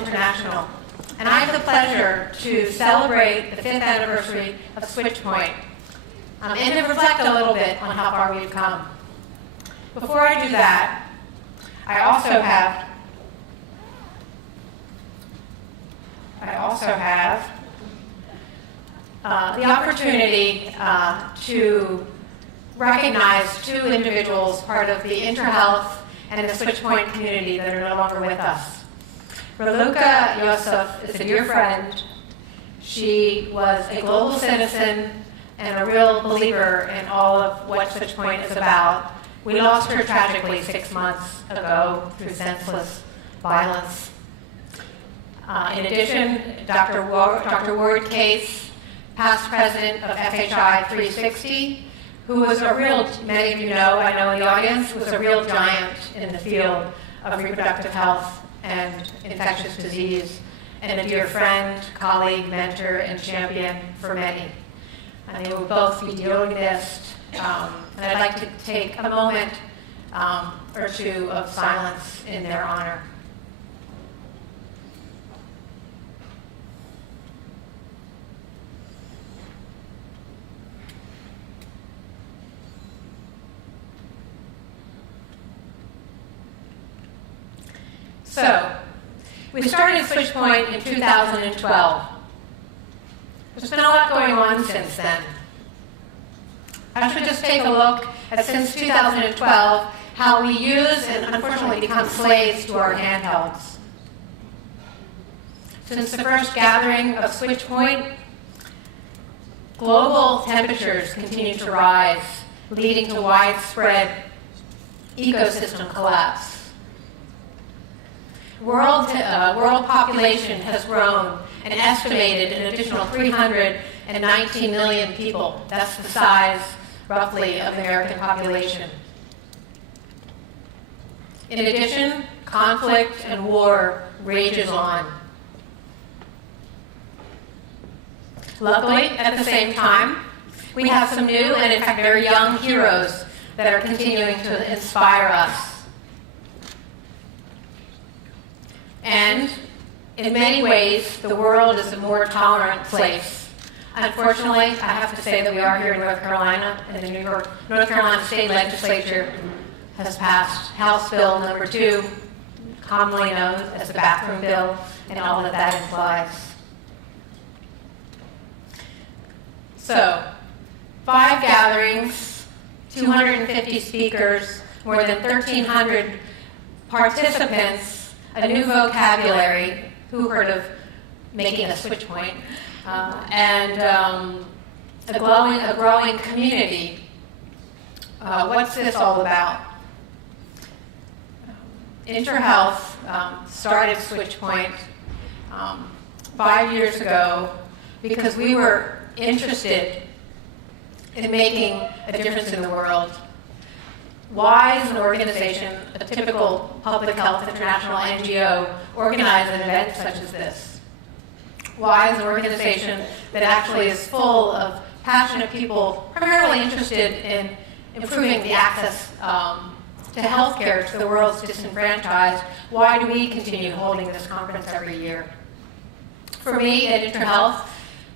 International, and I have the pleasure to celebrate the 5th anniversary of SwitchPoint and to reflect a little bit on how far we've come. Before I do that, I also have the opportunity to recognize two individuals, part of the IntraHealth and the SwitchPoint community, that are no longer with us. Raluca Yosef is a dear friend. She was a global citizen and a real believer in all of what SwitchPoint is about. We lost her tragically 6 months ago through senseless violence. In addition, Dr. Ward Case, past president of FHI 360, who was a real, many of you know, I know in the audience, was a real giant in the field of reproductive health and infectious disease, and a dear friend, colleague, mentor, and champion for many. And they will both be dearly missed. And I'd like to take a moment or two of silence in their honor. So, we started SwitchPoint in 2012. There's been a lot going on since then. I should just take a look at, since 2012, how we use and unfortunately become slaves to our handhelds. Since the first gathering of SwitchPoint, global temperatures continue to rise, leading to widespread ecosystem collapse. World population has grown an estimated an additional 319 million people. That's the size, roughly, of the American population. In addition, conflict and war rages on. Luckily, at the same time, we have some new and, in fact, very young heroes that are continuing to inspire us. And in many ways, the world is a more tolerant place. Unfortunately, I have to say that we are here in North Carolina, and the North Carolina State Legislature has passed House Bill number 2, commonly known as the bathroom bill, and all that that implies. So, 5 gatherings, 250 speakers, more than 1,300 participants, a new vocabulary, who heard of making a SwitchPoint, and a growing community. What's this all about? IntraHealth started SwitchPoint 5 years ago because we were interested in making a difference in the world. Why is an organization, a typical Public Health International NGO, organize an event such as this? Why is an organization that actually is full of passionate people, primarily interested in improving the access to healthcare to the world's disenfranchised, why do we continue holding this conference every year? For me at IntraHealth,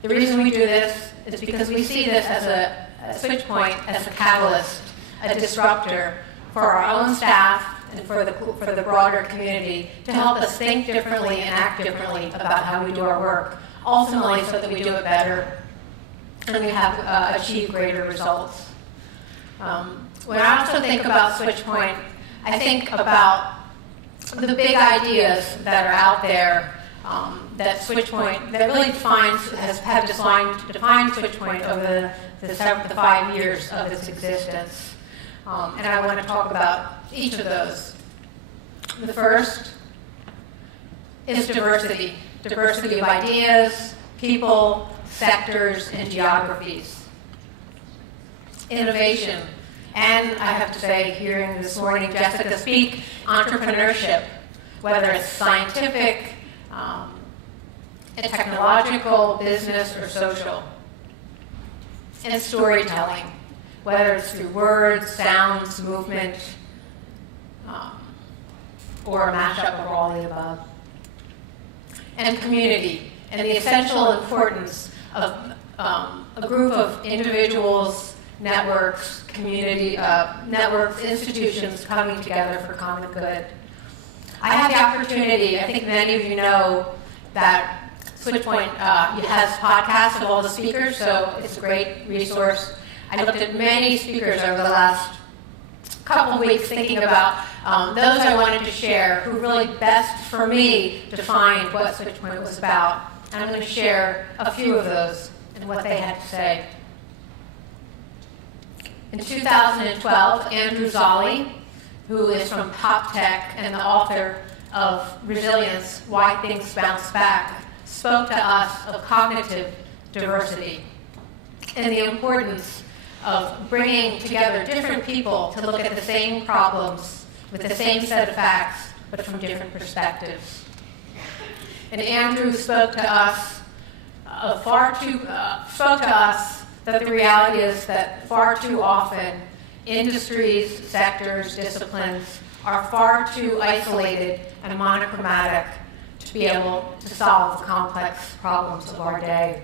the reason we do this is because we see this as a SwitchPoint, as a catalyst, a disruptor for our own staff and for the broader community to help us think differently and act differently about how we do our work, ultimately so that we do it better and we have achieved greater results. When I also think about SwitchPoint, I think about the big ideas that are out there that SwitchPoint, that really defined SwitchPoint over the 5 years of its existence. And I want to talk about each of those. The first is diversity. Diversity of ideas, people, sectors, and geographies. Innovation. And I have to say, hearing this morning Jessica speak, entrepreneurship, whether it's scientific, technological, business, or social. And storytelling, whether it's through words, sounds, movement, or a mashup of all the above. and community, and the essential importance of a group of individuals, networks, community, networks, institutions coming together for common good. I had the opportunity, I think many of you know that SwitchPoint has podcasts of all the speakers, so it's a great resource. I looked at many speakers over the last couple of weeks thinking about those I wanted to share who really best, for me, defined what SwitchPoint was about. And I'm going to share a few of those and what they had to say. In 2012, Andrew Zolli, who is from Pop Tech and the author of Resilience, Why Things Bounce Back, spoke to us of cognitive diversity and the importance of bringing together different people to look at the same problems with the same set of facts, but from different perspectives. And Andrew spoke to us that the reality is that far too often industries, sectors, disciplines are far too isolated and monochromatic to be able to solve the complex problems of our day.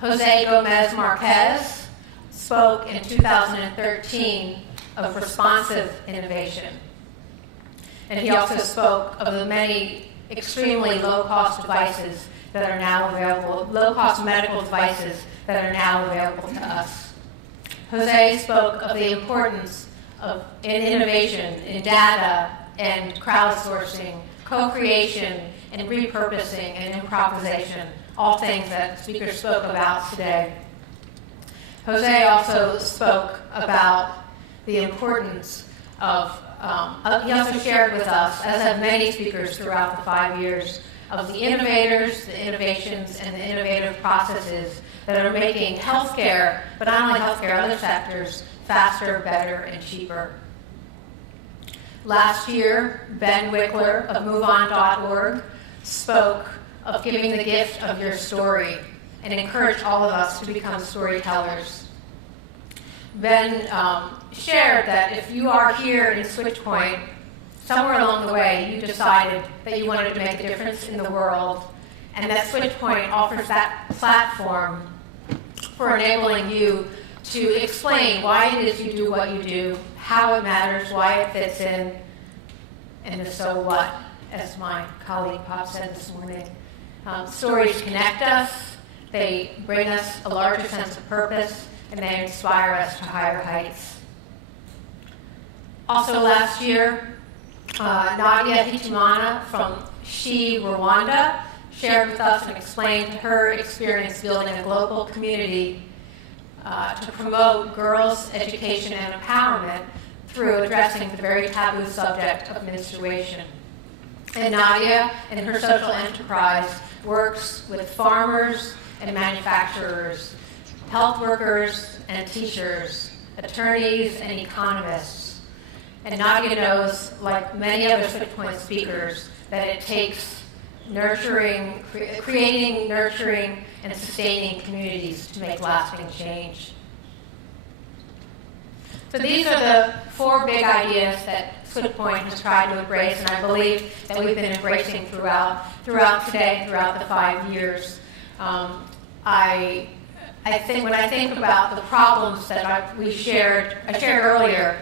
Jose Gomez Marquez spoke in 2013 of responsive innovation. And he also spoke of the many extremely low-cost devices that are now available, low-cost medical devices that are now available to us. Jose spoke of the importance of innovation in data and crowdsourcing, co-creation and repurposing and improvisation, all things that speakers spoke about today. Jose also spoke about the importance of, he also shared with us, as have many speakers throughout the 5 years, of the innovators, the innovations, and the innovative processes that are making healthcare, but not only healthcare, other sectors, faster, better, and cheaper. Last year, Ben Wickler of MoveOn.org spoke of giving the gift of your story and encouraged all of us to become storytellers. Ben shared that if you are here in SwitchPoint, somewhere along the way you decided that you wanted to make a difference in the world, and that SwitchPoint offers that platform for enabling you to explain why it is you do what you do, how it matters, why it fits in, and the so what, as my colleague Pop said this morning. Stories connect us, they bring us a larger sense of purpose, and they inspire us to higher heights. Also last year, Nadia Hitimana from She Rwanda shared with us and explained her experience building a global community to promote girls' education and empowerment through addressing the very taboo subject of menstruation. And Nadia, in her social enterprise, works with farmers and manufacturers, health workers and teachers, attorneys and economists. And Nadia knows, like many other SwitchPoint speakers, that it takes creating, nurturing, and sustaining communities to make lasting change. So these are the 4 big ideas that SwitchPoint has tried to embrace, and I believe that we've been embracing throughout today, throughout the 5 years. I think when I think about the problems that I shared earlier,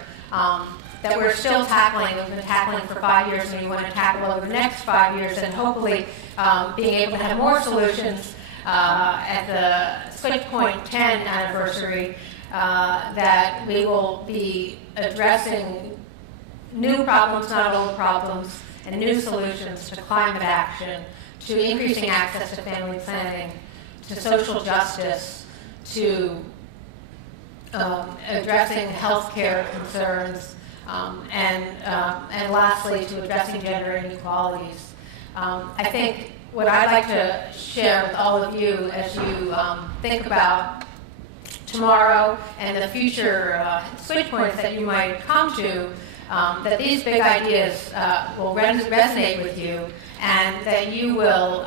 that we're still tackling, we've been tackling for 5 years, and we want to tackle over the next 5 years, and hopefully being able to have more solutions at the SwitchPoint 10 anniversary, that we will be addressing new problems, not old problems, and new solutions to climate action, to increasing access to family planning, to social justice, to addressing healthcare concerns, and lastly, to addressing gender inequalities. I think what I'd like to share with all of you as you think about tomorrow and the future SwitchPoints that you might come to, that these big ideas will resonate with you, and that you will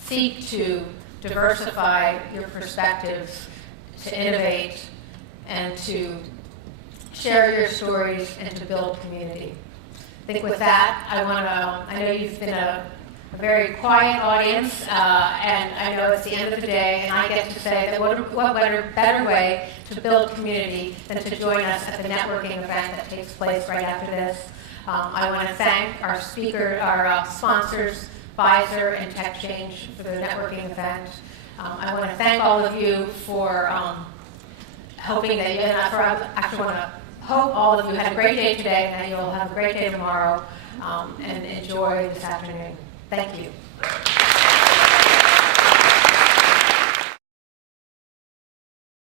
seek to diversify your perspectives, to innovate, and to share your stories, and to build community. think with that, I know you've been a very quiet audience, and I know it's the end of the day, and I get to say that what better way to build community than to join us at the networking event that takes place right after this. I want to thank our speaker, our sponsors, Pfizer and TechChange, for the networking event. I want to thank all of you for hoping that I actually want to hope all of you had a great day today, and that you'll have a great day tomorrow, and enjoy this afternoon. Thank you.